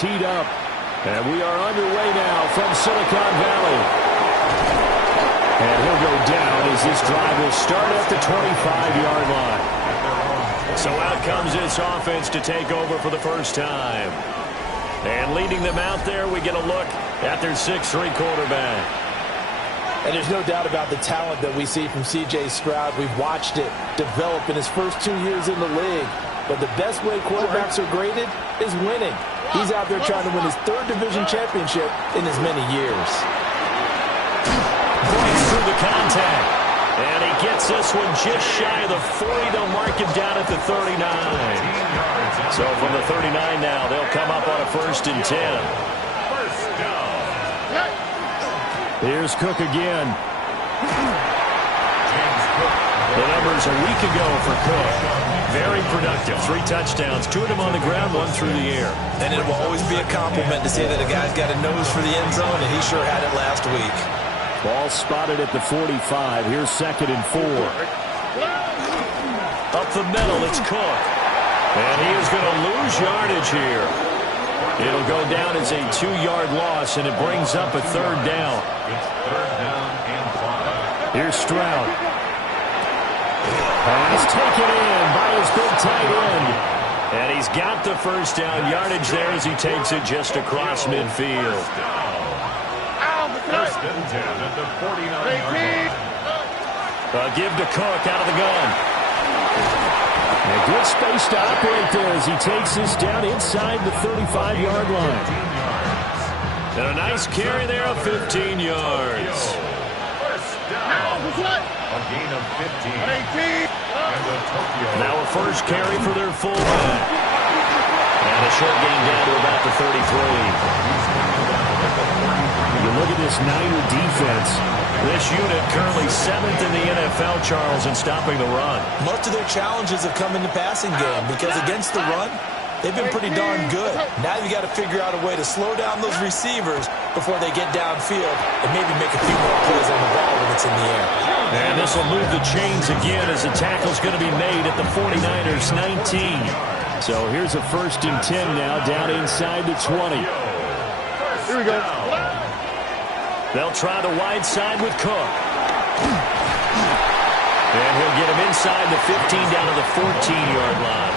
teed up. And we are underway now from Silicon Valley. And he'll go down as this drive will start at the 25-yard line. So out comes this offense to take over for the first time. And leading them out there, we get a look at their 6'3" quarterback. And there's no doubt about the talent that we see from C.J. Stroud. We've watched it develop in his first 2 years in the league. But the best way quarterbacks are graded is winning. He's out there trying to win his 3rd division championship in as many years. Breaks through the contact. And he gets this one just shy of the 40. They'll mark him down at the 39. So from the 39 now, they'll come up on a 1st and 10. Here's Cook again. The numbers a week ago for Cook. Very productive. 3 touchdowns, 2 of them on the ground, 1 through the air. And it will always be a compliment to say that a guy's got a nose for the end zone, and he sure had it last week. Ball spotted at the 45. Here's 2nd and 4. Up the middle, it's Cook. And he is going to lose yardage here. It'll go down as a 2-yard loss, and it brings up a 3rd down. Here's Stroud. Pass taken in by his big tight end. And he's got the 1st down yardage there as he takes it just across midfield. Give to Cook out of the gun. A good space to operate there as he takes this down inside the 35-yard line. And a nice carry there of 15 yards. A gain of 15. Now a 1st carry for their fullback. And a short gain down to about the 33. You look at this Niner defense. This unit currently 7th in the NFL, Charles, in stopping the run. Most of their challenges have come in the passing game because against the run, they've been pretty darn good. Now you got to figure out a way to slow down those receivers before they get downfield and maybe make a few more plays on the ball when it's in the air. And this will move the chains again as the tackle's going to be made at the 49ers 19. So here's a 1st and 10 now down inside the 20. Here we go. They'll try the wide side with Cook. And he'll get him inside the 15 down to the 14-yard line.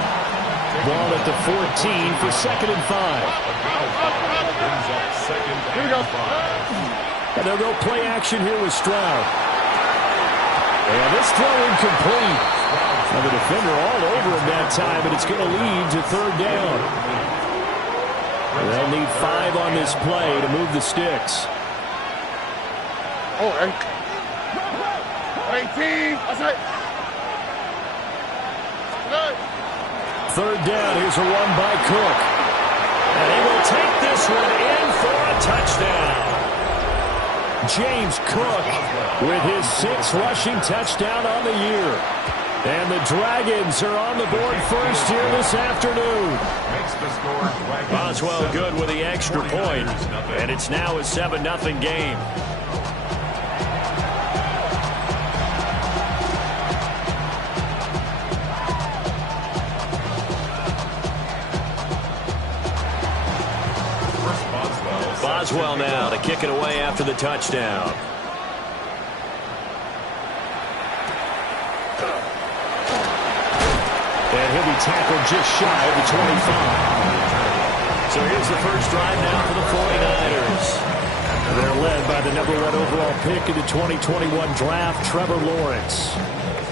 Ball at the 14 for 2nd and 5. Here we go. And they'll go play action here with Stroud. And this throw incomplete. Now the defender all over him that time, but it's going to lead to 3rd down. They'll need 5 on this play to move the sticks. Oh, 18. That's it. 3rd down. Here's a run by Cook. And he will take this one in for a touchdown. James Cook with his 6th rushing touchdown on the year. And the Dragons are on the board first here this afternoon. Boswell good with the extra point. And it's now a 7-0 game. Boswell now to kick it away after the touchdown. And he'll be tackled just shy of the 25. So here's the first drive now for the 49ers. They're led by the #1 overall pick in the 2021 draft, Trevor Lawrence.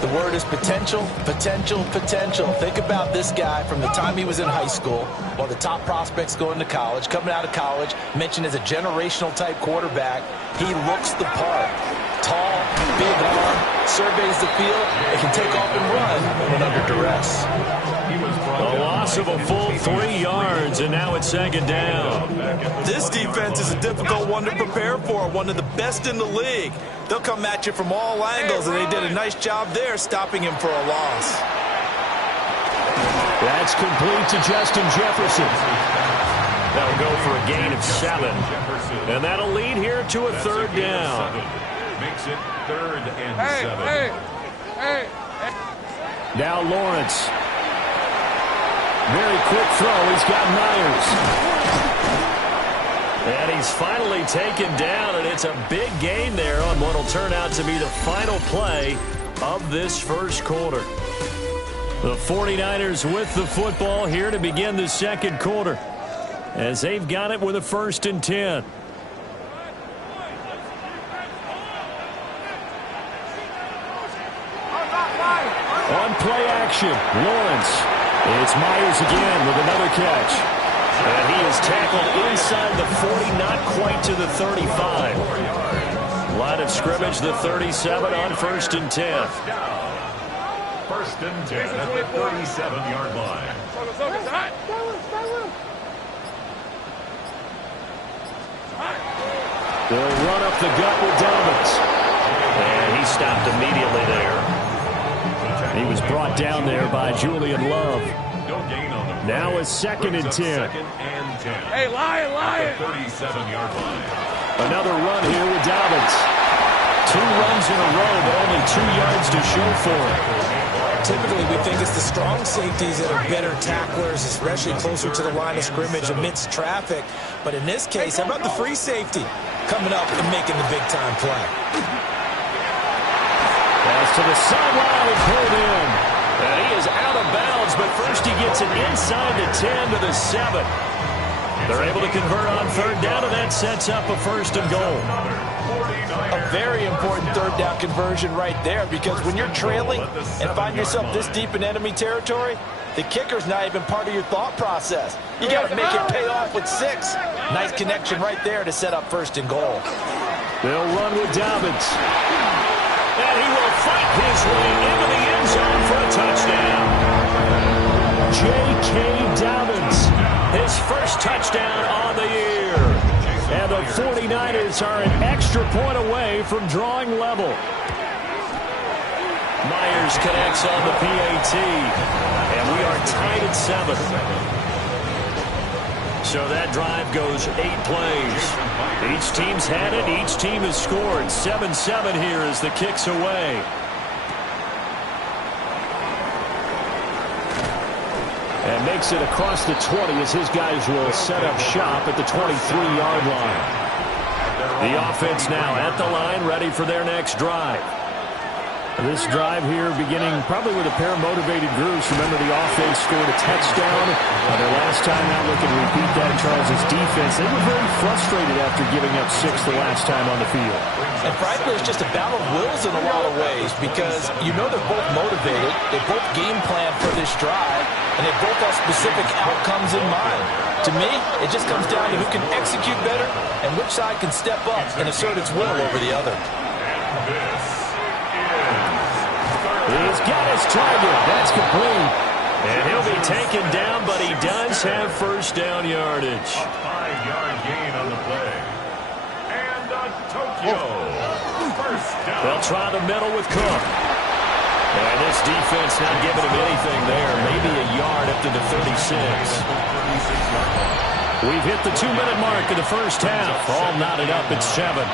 The word is potential, potential, potential. Think about this guy from the time he was in high school, one of the top prospects going to college, coming out of college, mentioned as a generational type quarterback. He looks the part. Tall, big arm, surveys the field, and can take off and run when under duress. A loss of a full 3 yards, and now it's 2nd down. This defense is a difficult one to prepare for, one of the best in the league. They'll come at you from all angles, and they did a nice job there stopping him for a loss. That's complete to Justin Jefferson. That'll go for a gain of 7. And that'll lead here to a 3rd down. Makes it 3rd and 7. Now Lawrence. Very quick throw. He's got Myers. finally taken down, and it's a big gain there on what will turn out to be the final play of this first quarter. The 49ers with the football here to begin the second quarter, as they've got it with a 1st and 10. On play action, Lawrence. It's Myers again with another catch. And he is tackled inside the 40, not quite to the 35. Line of scrimmage, the 37 on 1st and 10. 1st and 10 at the 37-yard line. They'll run up the gut with Dobbins. And he stopped immediately there. He was brought down there by Julian Love. Now a 2nd and 10. Hey, Lion! 37-yard line. Another run here with Dobbins. 2 runs in a row, but only 2 yards to show for it. Typically, we think it's the strong safeties that are better tacklers, especially closer to the line of scrimmage amidst traffic. But in this case, how about the free safety coming up and making the big-time play? Pass to the sideline and pulled in. And he is out of bounds, but first he gets it inside the 10 to the 7. They're able to convert on 3rd down, and that sets up a 1st and goal. A very important 3rd down conversion right there, because when you're trailing and find yourself this deep in enemy territory, the kicker's not even part of your thought process. You got to make it pay off with 6. Nice connection right there to set up 1st and goal. They'll run with Dobbins. And he will fight his way into the end zone for a touchdown. J.K. Dobbins, his first touchdown on the year. And the 49ers are an extra point away from drawing level. Myers connects on the PAT. And we are tied at 7. So that drive goes 8 plays. Each team's had it. Each team has scored. 7-7 here as the kick's away. And makes it across the 20 as his guys will set up shop at the 23-yard line. The offense now at the line, ready for their next drive. This drive here beginning probably with a pair of motivated groups. Remember, the offense scored a touchdown. Their last time out, looking to repeat that. Charles's defense, they were very frustrated after giving up 6 the last time on the field. And frankly, it's just a battle of wills in a lot of ways, because you know they're both motivated. They both game plan for this drive, and they both have specific outcomes in mind. To me, it just comes down to who can execute better and which side can step up and assert its will over the other. He's got his target. That's complete. And he'll be taken down, but he does have 1st down yardage. A 5-yard gain on the play. And Tokyo. 1st down. They'll try the middle with Cook. And this defense not giving him anything there. Maybe a yard up to the 36. We've hit the 2-minute mark of the first half. All knotted up at 7.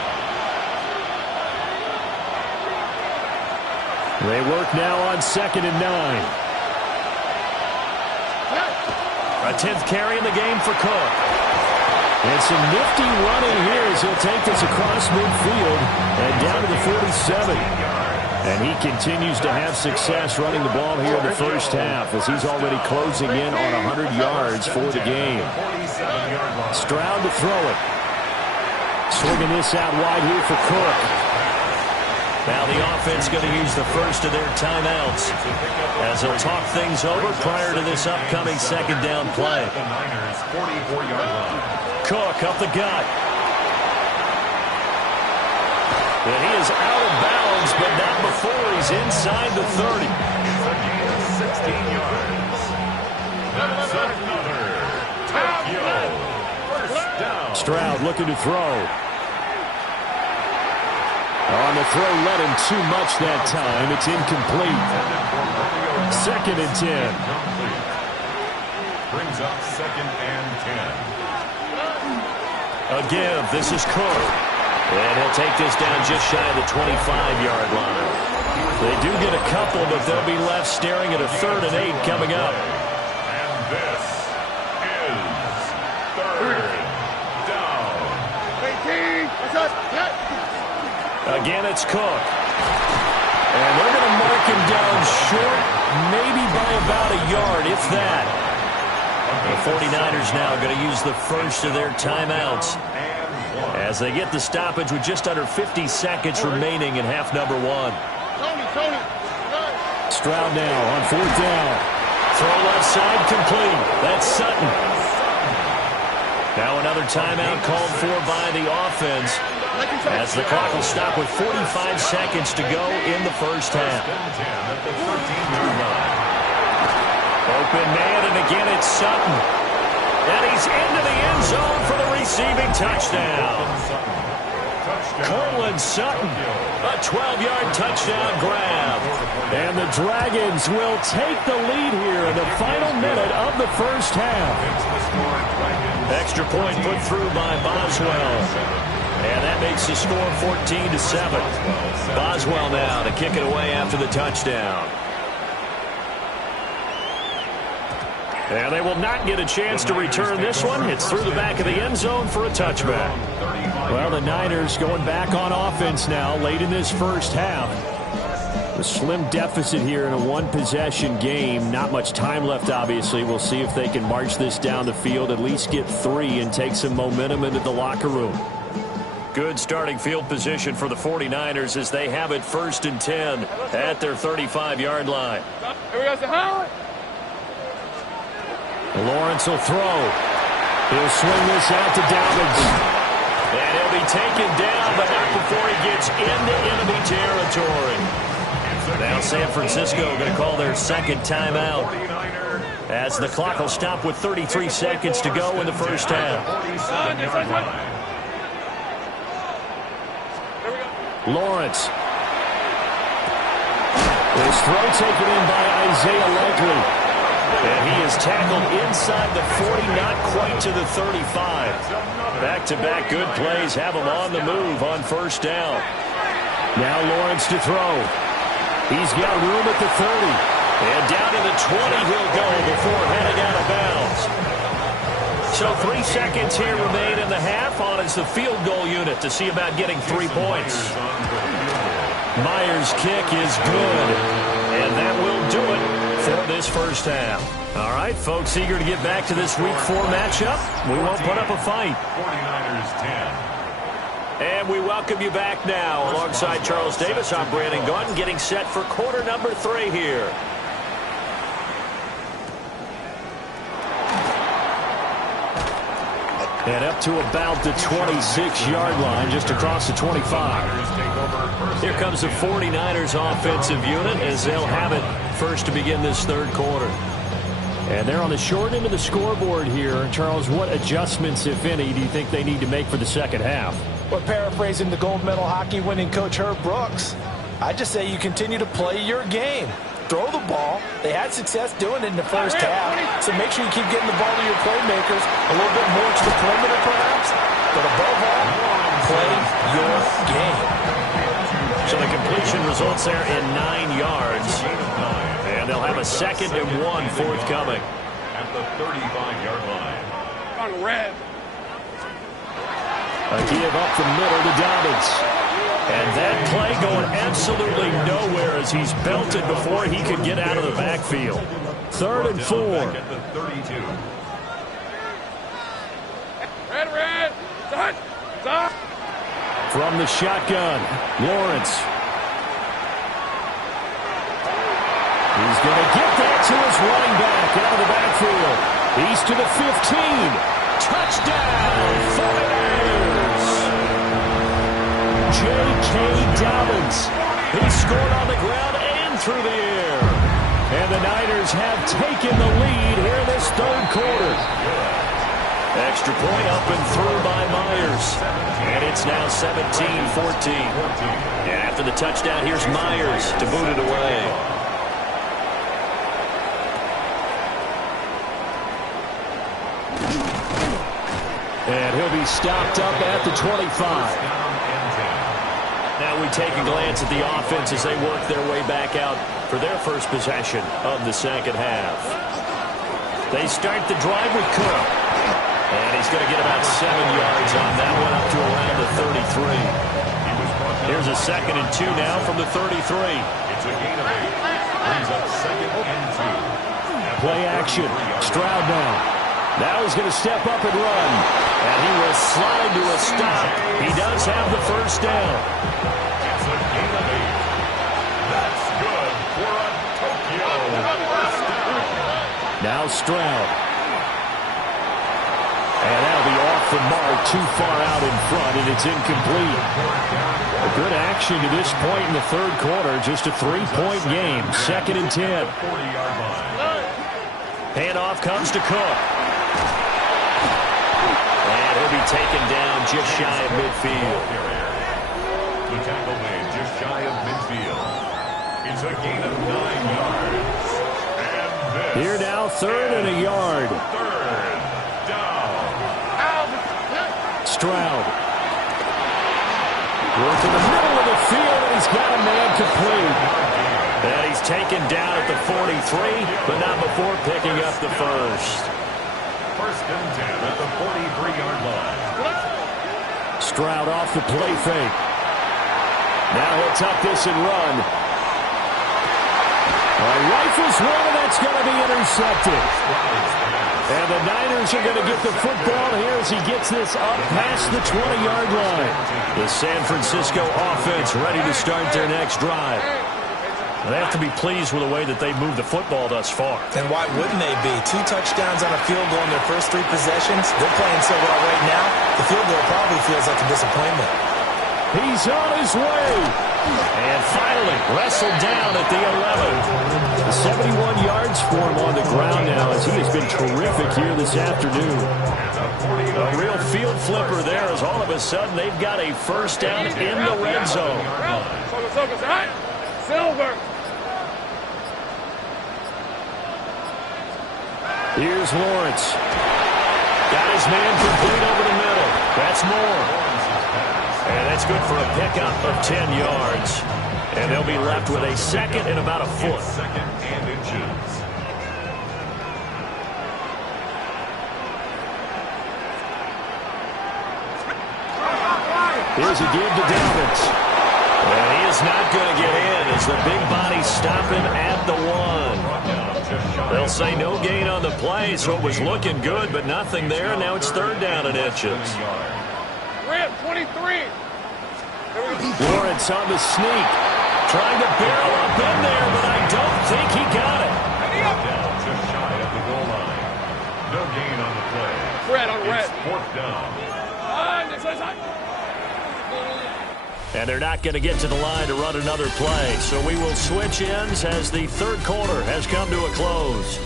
They work now on 2nd and 9. A 10th carry in the game for Cook. And some nifty running here as he'll take this across midfield and down to the 47. And he continues to have success running the ball here in the first half as he's already closing in on 100 yards for the game. Stroud to throw it. Swinging this out wide here for Cook. Now the offense going to use the first of their timeouts as they'll talk things over prior to this upcoming 2nd down play. Cook up the gut. And he is out of bounds, but not before he's inside the 30. 16 yards. That's another Tokyo. 1st down. Stroud looking to throw. On the throw, let him too much that time. It's incomplete. 2nd and 10. Brings up 2nd and 10. Again, this is Cook. And he'll take this down just shy of the 25-yard line. They do get a couple, but they'll be left staring at a 3rd and 8 coming up. And this is 3rd down. Again, it's Cook. And they're going to mark him down short, maybe by about a yard, if that. The 49ers now going to use the first of their timeouts as they get the stoppage with just under 50 seconds remaining in half number one. Stroud now on fourth down. Throw left side complete. That's Sutton. Now another timeout called for by the offense as the clock will stop with 45 seconds to go in the first half. Open man, and again it's Sutton. And he's into the end zone for the receiving touchdown. Cortland Sutton, a 12-yard touchdown grab. And the Dragons will take the lead here in the final minute of the first half. Extra point put through by Boswell. And that makes the score 14-7. Boswell now to kick it away after the touchdown. And they will not get a chance to return this one. It's through the back of the end zone for a touchback. Well, the Niners going back on offense now late in this first half. A slim deficit here in a one-possession game. Not much time left, obviously. We'll see if they can march this down the field, at least get 3 and take some momentum into the locker room. Good starting field position for the 49ers as they have it 1st and 10 at their 35-yard line. Here we go, Lawrence will throw. He'll swing this out to Dobbins. And he'll be taken down, but not before he gets into enemy territory. Now San Francisco going to call their second timeout as the clock will stop with 33 seconds to go in the first half. Lawrence. His throw taken in by Isaiah Likely. And he is tackled inside the 40, not quite to the 35. Back-to-back good plays have him on the move on first down. Now Lawrence to throw. He's got room at the 30. And down to the 20 he'll go before heading out of bounds. So 3 seconds here remain in the half on as the field goal unit to see about getting 3 points. Myers' kick is good. And that will do it for this first half. All right, folks, eager to get back to this Week 4 matchup. We won't put up a fight. 49ers 10. And we welcome you back now. Alongside Charles Davis, I'm Brandon Gaudin, getting set for quarter number 3 here. And up to about the 26-yard line, just across the 25. Here comes the 49ers offensive unit as they'll have it first to begin this third quarter. And they're on the short end of the scoreboard here. Charles, what adjustments, if any, do you think they need to make for the second half? Well, paraphrasing the gold medal hockey winning coach Herb Brooks, I just say you continue to play your game. Throw the ball. They had success doing it in the first half, so make sure you keep getting the ball to your playmakers a little bit more to the perimeter perhaps, but above all, play your game. So the completion results there in 9 yards, and they'll have a 2nd and 1 forthcoming. At the 35-yard line. On red. A give up the middle to Dobbins. And that play going absolutely nowhere as he's belted before he could get out of the backfield. 3rd and 4. At the 32. Red. Stop. From the shotgun, Lawrence. He's going to get that to his running back out of the backfield. He's to the 15. Touchdown, 49ers. J.K. Dobbins. He scored on the ground and through the air. And the Niners have taken the lead here in this third quarter. Extra point up and through by Myers. And it's now 17-14. And after the touchdown, here's Myers to boot it away. And he'll be stopped up at the 25. Now we take a glance at the offense as they work their way back out for their first possession of the second half. They start the drive with Cook. And he's going to get about 7 yards on that one, up to around the the 33. Here's a 2nd and 2 now from the 33. It's a gain of 8. Brings up 2nd and 2. Play action. Stroud now. Now he's going to step up and run. And he will slide to a stop. He does have the first down. It's a gain of 8. That's good for a Tokyo first down. Now Stroud. And that'll be off the mark, too far out in front, and it's incomplete. A good action to this point in the third quarter. Just a 3-point game. 2nd and 10. 40-yard line. Handoff comes to Cook. And he'll be taken down just shy of midfield. The tackle made just shy of midfield. It's a gain of 9 yards. And this Here now, 3rd and a yard. 3rd down. Stroud. Work in the middle of the field, and he's got a man complete. And he's taken down at the 43, but not before picking up the first. 1st and 10 at the 43-yard line. Stroud off the play fake. Now he'll tuck this and run. Rifles one, and that's going to be intercepted. And the Niners are going to get the football here as he gets this up past the 20-yard line. The San Francisco offense ready to start their next drive. They have to be pleased with the way that they moved the football thus far. And why wouldn't they be? 2 touchdowns on a field goal in their first 3 possessions. They're playing so well right now, the field goal probably feels like a disappointment. He's on his way. And finally wrestled down at the 11. 71 yards for him on the ground now as he has been terrific here this afternoon. A real field flipper there as all of a sudden they've got a first down in the red zone. Silver. Here's Lawrence. Got his man complete over the middle. That's Moore. And that's good for a pickup of 10 yards. And they'll be left with a 2nd and about a foot. 2nd and inches. Here's a give to Davids. And he is not going to get in as the big body stop him at the 1. They'll say no gain on the play, so it was looking good, but nothing there. Now it's 3rd down and inches. Red 23. Lawrence on the sneak. Trying to barrel up in there, but I don't think he got it. Down just shy of the goal line. No gain on the play. Red on red. It's 4th down. And they're not going to get to the line to run another play. So we will switch ends as the third quarter has come to a close.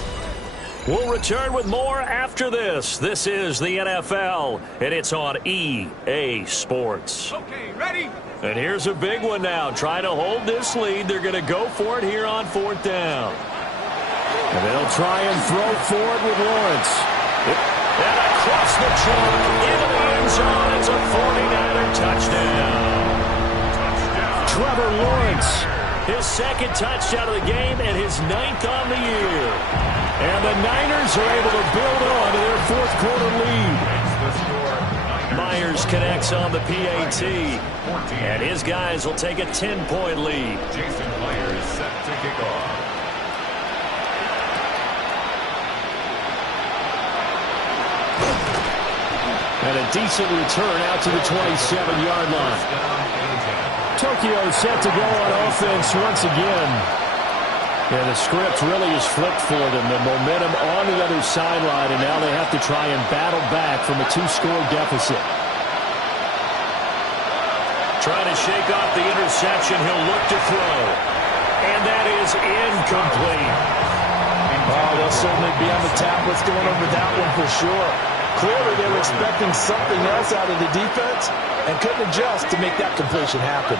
We'll return with more after this. This is the NFL, and it's on EA Sports. Okay, ready? And here's a big one now. Trying to hold this lead. They're going to go for it here on 4th down. And they'll try and throw forward with Lawrence. And across the trunk, into the end zone. It's a 49er touchdown. Trevor Lawrence, his 2nd touchdown of the game and his 9th on the year. And the Niners are able to build on to their 4th quarter lead. Myers connects on the PAT. And his guys will take a 10-point lead. Jason Myers set to kick off. And a decent return out to the 27-yard line. Tokyo set to go on offense once again. And the script really is flipped for them. The momentum on the other sideline, and now they have to try and battle back from a 2-score deficit. Trying to shake off the interception. He'll look to throw. And that is incomplete. Oh, they'll certainly be on the tablets going over that one for sure. Clearly, they were expecting something else out of the defense and couldn't adjust to make that completion happen.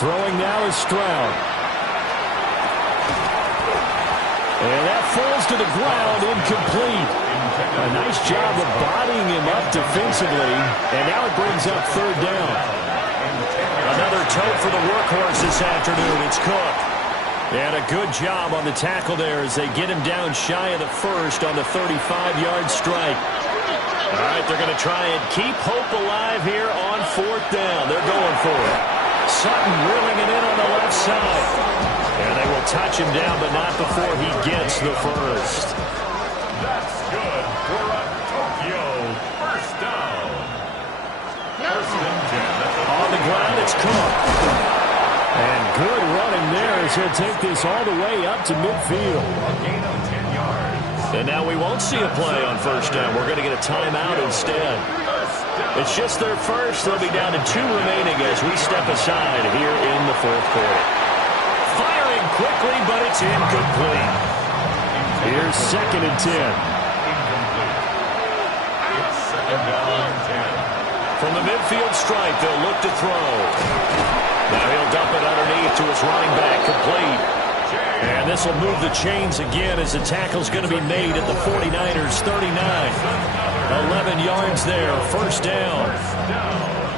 Throwing now is Stroud. And that falls to the ground, incomplete. A nice job of bodying him up defensively. And now it brings up 3rd down. Another tote for the workhorse this afternoon. It's Cook. And a good job on the tackle there as they get him down shy of the first on the 35-yard strike. All right, they're going to try and keep hope alive here on 4th down. They're going for it. Sutton reeling it in on the left side. And they will touch him down, but not before he gets the first. That's good for a Tokyo first down. First and 10. On the ground, it's Cook. And good running there as he'll take this all the way up to midfield. A gain of 10 yards. And now we won't see a play on first down. We're going to get a timeout instead. It's just their first. They'll be down to 2 remaining as we step aside here in the 4th quarter. Firing quickly, but it's incomplete. Here's 2nd and 10. Incomplete. It's 2nd down and 10. From the midfield stripe, they'll look to throw. Now he'll dump it underneath to his running back, complete. And this will move the chains again as the tackle's going to be made at the 49ers' 39. 11 yards there, first down.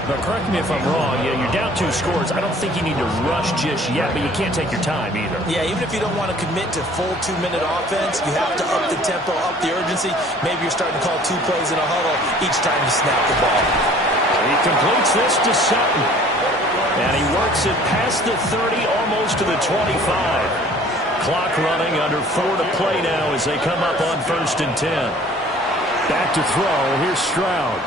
But correct me if I'm wrong, you're down 2 scores. I don't think you need to rush just yet, but you can't take your time either. Yeah, even if you don't want to commit to full 2-minute offense, you have to up the tempo, up the urgency. Maybe you're starting to call 2 plays in a huddle each time you snap the ball. He completes this to Sutton. And he works it past the 30, almost to the 25. Clock running, under 4 to play now as they come up on 1st and 10. Back to throw. Here's Stroud.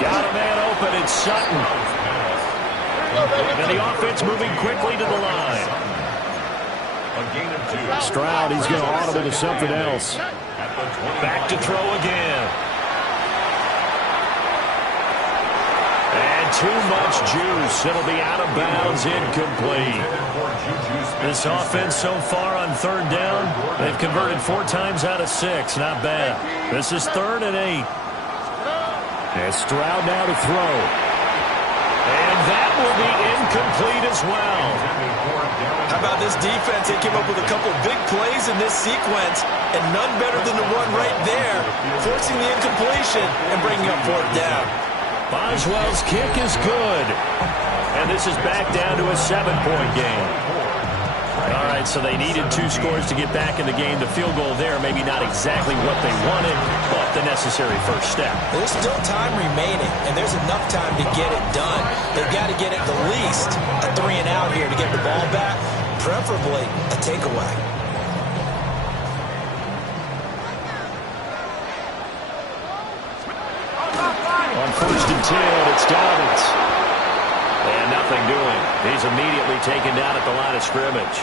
Got a man open. It's Sutton. And the offense moving quickly to the line. A gain of 2. Stroud, he's going to audible to something else. Back to throw again. And too much juice. It'll be out of bounds, incomplete. This offense so far on 3rd down, they've converted 4 times out of 6. Not bad. This is 3rd and 8. And Stroud now to throw. And that will be incomplete as well. How about this defense? They came up with a couple big plays in this sequence, and none better than the one right there, forcing the incompletion and bringing up 4th down. Boswell's kick is good. And this is back down to a 7-point game. All right, so they needed 2 scores to get back in the game. The field goal there, maybe not exactly what they wanted, but the necessary first step. There's still time remaining, and there's enough time to get it done. They've got to get at the least a 3 and out here to get the ball back, preferably a takeaway. On 1st and 10, it's Dobbins. And nothing doing. He's immediately taken down at the line of scrimmage.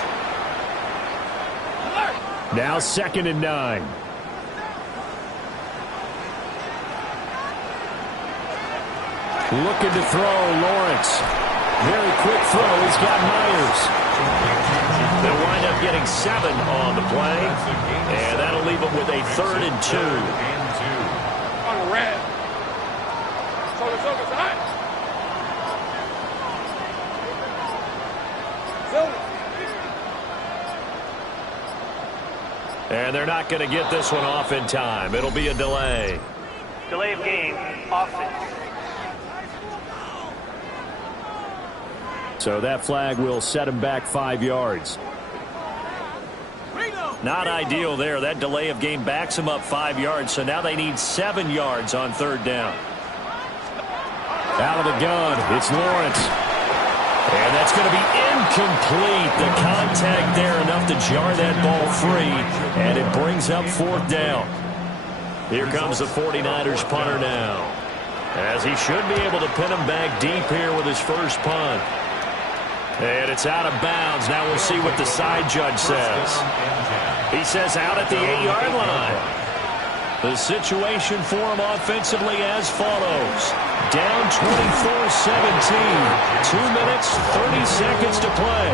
Now 2nd and 9. Looking to throw, Lawrence. Very quick throw. He's got Myers. They'll wind up getting 7 on the play. And that'll leave them with a 3rd and 2. On red. Silver side. And they're not going to get this one off in time. It'll be a delay. Delay of game, offense. So that flag will set him back 5 yards. Not ideal there. That delay of game backs him up 5 yards. So now they need 7 yards on 3rd down. Out of the gun, it's Lawrence. And that's going to be incomplete. The contact there enough to jar that ball free. And it brings up 4th down. Here comes the 49ers punter now. As he should be able to pin him back deep here with his first punt. And it's out of bounds. Now we'll see what the side judge says. He says out at the 8-yard line. The situation for him offensively as follows. Down 24-17. 2 minutes, 30 seconds to play.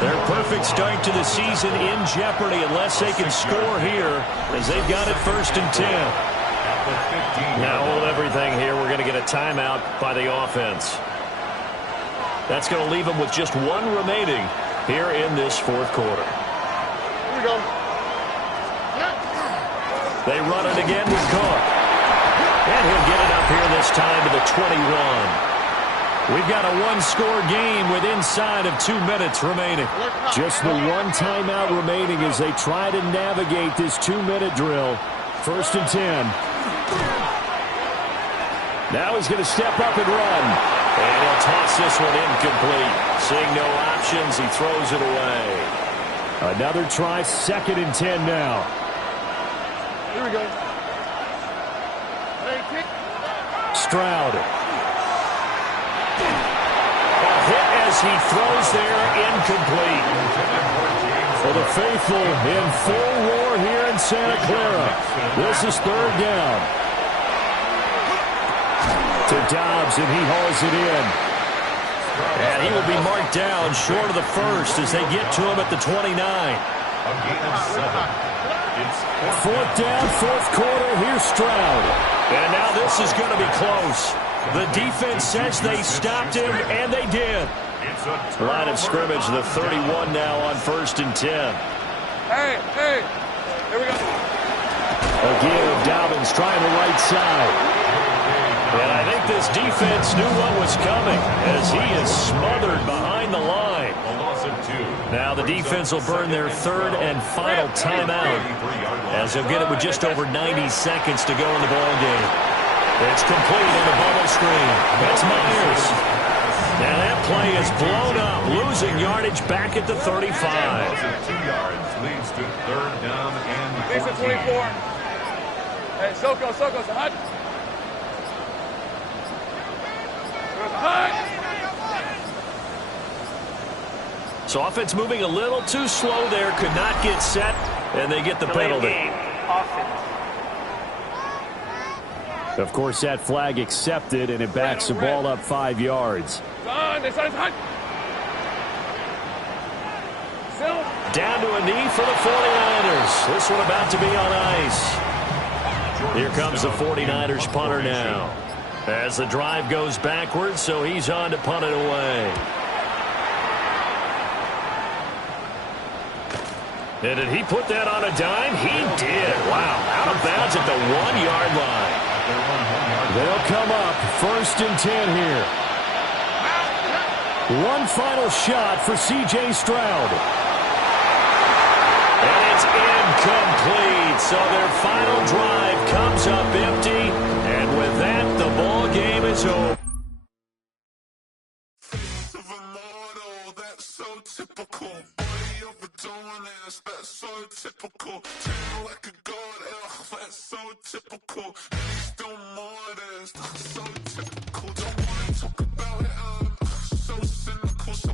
Their perfect start to the season in jeopardy unless they can score here as they've got it 1st and 10. Now hold everything here. We're going to get a timeout by the offense. That's going to leave them with just 1 remaining here in this 4th quarter. Here we go. They run it again with Cook. And he'll get it up here this time to the 21. We've got a one-score game with inside of 2 minutes remaining. Just the one timeout remaining as they try to navigate this 2-minute drill. 1st and 10. Now he's going to step up and run. And he'll toss this one incomplete. Seeing no options, he throws it away. Another try, 2nd and 10 now. Here we go. Stroud. A hit as he throws there, incomplete. For the faithful in full roar here in Santa Clara. This is 3rd down. To Dobbs, and he hauls it in. And he will be marked down short of the first as they get to him at the 29. A gain of 7. It's 4th down, 4th quarter. Here's Stroud. And now this is going to be close. The defense says they stopped him, and they did. It's a Line of scrimmage, the 31 now on 1st and 10. Hey, here we go. Again, Dobbins trying the right side. And I think this defense knew what was coming as he is smothered behind the line. a loss of 2. Now the defense will burn their 3rd and final timeout as they'll get it with just over 90 seconds to go in the ball game. It's complete on the bubble screen. That's Myers. Now that play is blown up, losing yardage back at the 35. Loss of 2 yards leads to 3rd down and Lisa 14. 24. Hey, Soko, it's a hut. It's a hut. So offense moving a little too slow there, could not get set, and they get the Delay of penalty. game. Offense. Of course, that flag accepted, and it backs the ball up 5 yards. It's hot. Down to a knee for the 49ers. This one about to be on ice. Here comes the 49ers punter now. As the drive goes backwards, so he's on to punt it away. And did he put that on a dime? He did. Wow, out of bounds at the 1-yard line. They'll come up 1st and 10 here. One final shot for C.J. Stroud. And it's incomplete. So their final drive comes up empty. And with that, the ball game is over. That's so typical. Body overdoing this, that's so typical. Treat like a god, that's so typical. Still more this, so typical. Don't wanna talk about it, so cynical, so